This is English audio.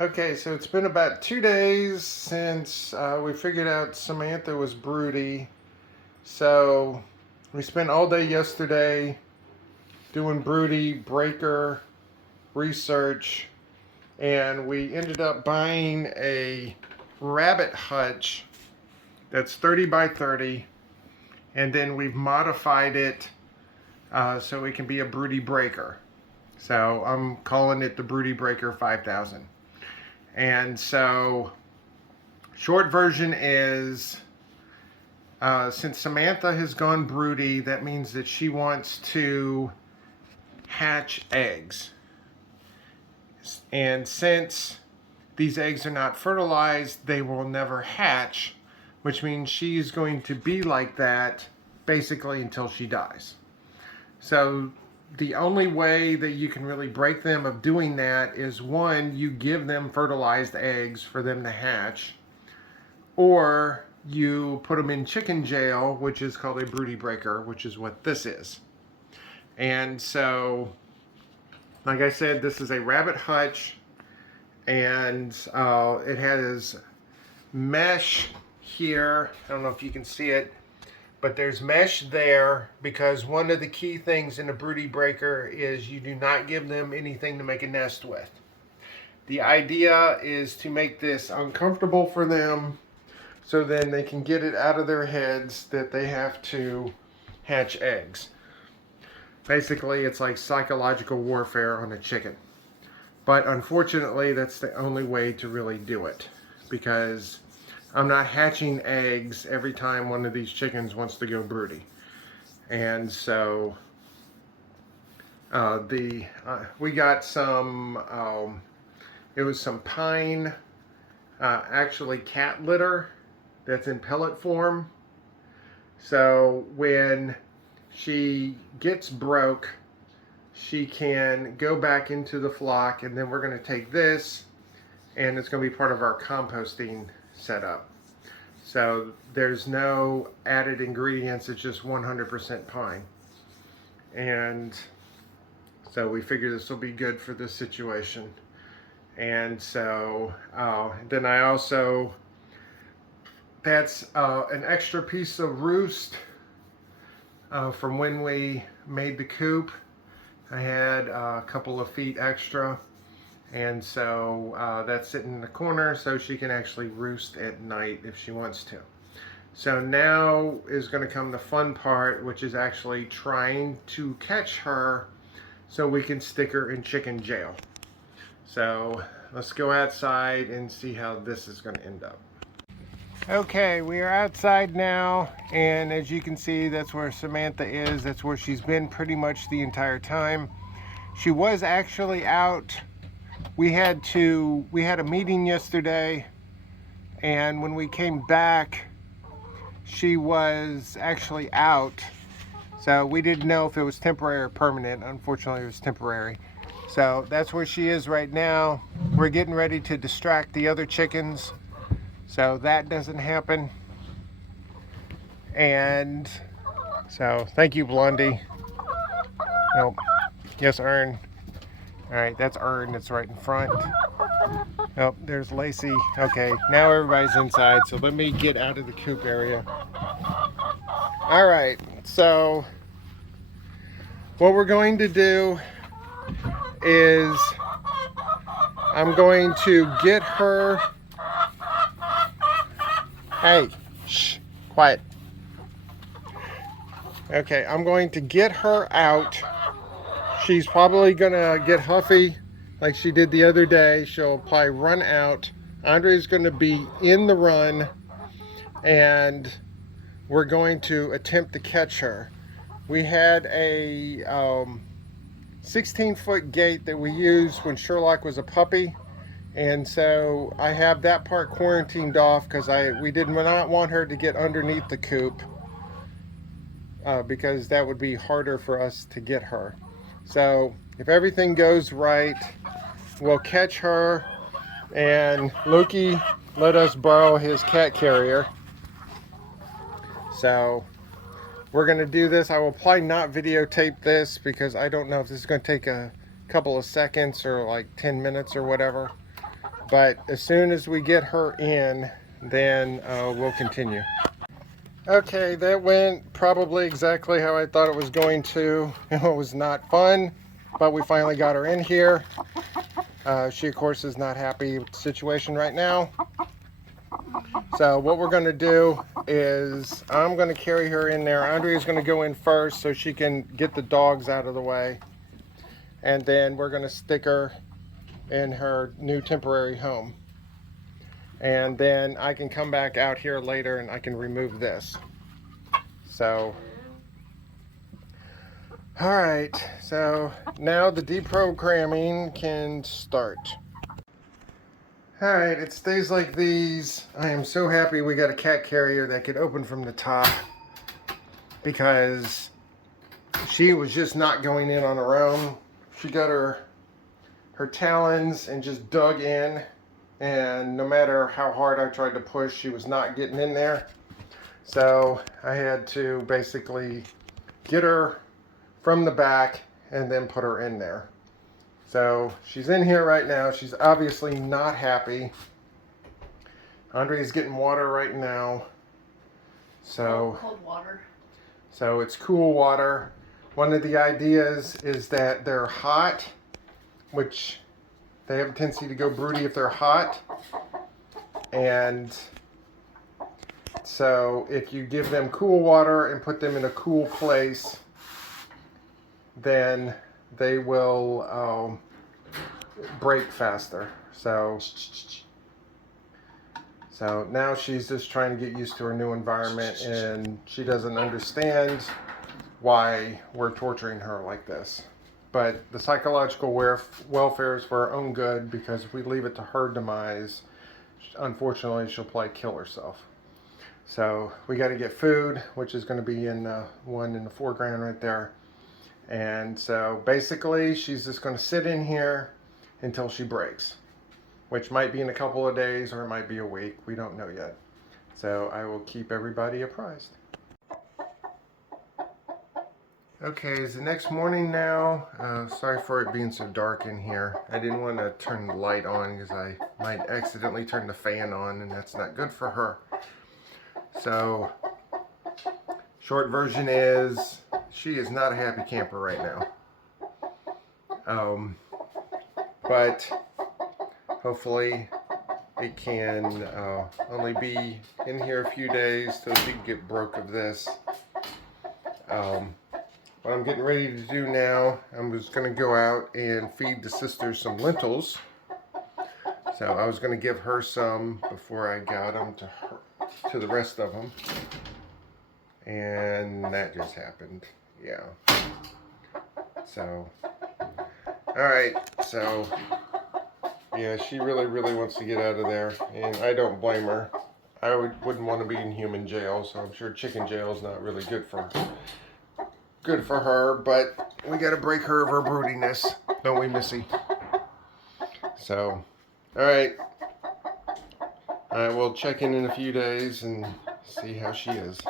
Okay, so it's been about 2 days since we figured out Samantha was broody. So we spent all day yesterday doing broody breaker research, and we ended up buying a rabbit hutch that's 30 by 30, and then we've modified it so it can be a broody breaker. So I'm calling it the Broody Breaker 5000. And so, short version is, since Samantha has gone broody, that means that she wants to hatch eggs. And since these eggs are not fertilized, they will never hatch, which means she's going to be like that basically until she dies. So the only way that you can really break them of doing that is, one, you give them fertilized eggs for them to hatch, or you put them in chicken jail, which is called a broody breaker, which is what this is. And so, like I said, this is a rabbit hutch, and it has mesh here. I don't know if you can see it, but there's mesh there because one of the key things in a broody breaker is you do not give them anything to make a nest with. The idea is to make this uncomfortable for them so then they can get it out of their heads that they have to hatch eggs. Basically, it's like psychological warfare on a chicken. But unfortunately, that's the only way to really do it, because I'm not hatching eggs every time one of these chickens wants to go broody. And so we got some, it was some pine, actually cat litter that's in pellet form. So when she gets broke, she can go back into the flock, and then we're going to take this, and it's going to be part of our composting setup. So there's no added ingredients, it's just 100% pine. And so we figure this will be good for this situation. And so then I also, that's an extra piece of roost from when we made the coop. I had a couple of feet extra, and so that's sitting in the corner so she can actually roost at night if she wants to. So now is going to come the fun part, which is actually trying to catch her so we can stick her in chicken jail. So let's go outside and see how this is going to end up. Okay, we are outside now, and as you can see, that's where Samantha is. That's where she's been pretty much the entire time. She was actually out. We had a meeting yesterday, and when we came back, she was actually out. So we didn't know if it was temporary or permanent. Unfortunately, it was temporary. So that's where she is right now. We're getting ready to distract the other chickens, so that doesn't happen. And so thank you, Blondie. Nope. Yes, Ern. All right, that's Ern. That's right in front. Oh, there's Lacey. Okay, now everybody's inside, so let me get out of the coop area. All right, so what we're going to do is I'm going to get her. Hey, shh, quiet. Okay, I'm going to get her out. She's probably gonna get huffy like she did the other day. She'll probably run out. Andre's gonna be in the run, and we're going to attempt to catch her. We had a 16-foot gate that we used when Sherlock was a puppy, and so I have that part quarantined off because we did not want her to get underneath the coop because that would be harder for us to get her. So if everything goes right, we'll catch her, and Loki let us borrow his cat carrier. So we're going to do this. I will probably not videotape this because I don't know if this is going to take a couple of seconds or like 10 minutes or whatever. But as soon as we get her in, then we'll continue. Okay, that went probably exactly how I thought it was going to. It was not fun, but we finally got her in here. She, of course, is not happy with the situation right now. So what we're going to do is I'm going to carry her in there. Andrea's going to go in first so she can get the dogs out of the way. And then we're going to stick her in her new temporary home. And then I can come back out here later and I can remove this. So, all right, so now the deprogramming can start. All right, it's days like these. I am so happy we got a cat carrier that could open from the top, because she was just not going in on her own. She got her talons and just dug in, and no matter how hard I tried to push, she was not getting in there. So I had to basically get her from the back and then put her in there. So she's in here right now. She's obviously not happy. Andrea's getting water right now. So cold water. So it's cool water. One of the ideas is that they're hot, which they have a tendency to go broody if they're hot. And so if you give them cool water and put them in a cool place, then they will break faster. So now she's just trying to get used to her new environment, and she doesn't understand why we're torturing her like this. But the psychological welfare is for her own good, because if we leave it to her demise, unfortunately she'll probably kill herself. So we got to get food, which is going to be in one in the foreground right there. And so basically she's just going to sit in here until she breaks, which might be in a couple of days or it might be a week. We don't know yet. So I will keep everybody apprised. Okay, it's the next morning now. Sorry for it being so dark in here. I didn't want to turn the light on because I might accidentally turn the fan on, and that's not good for her. So, short version is, she is not a happy camper right now. But hopefully it can only be in here a few days so she can get broke of this. What I'm getting ready to do now, I'm just going to go out and feed the sisters some lentils. So I was going to give her some before I got them to the rest of them. And that just happened. Yeah. So, alright, so yeah, she really wants to get out of there, and I don't blame her. I wouldn't want to be in human jail, so I'm sure chicken jail is not really good for her, but we got to break her of her broodiness, don't we, Missy? So, alright, I will check in a few days and see how she is.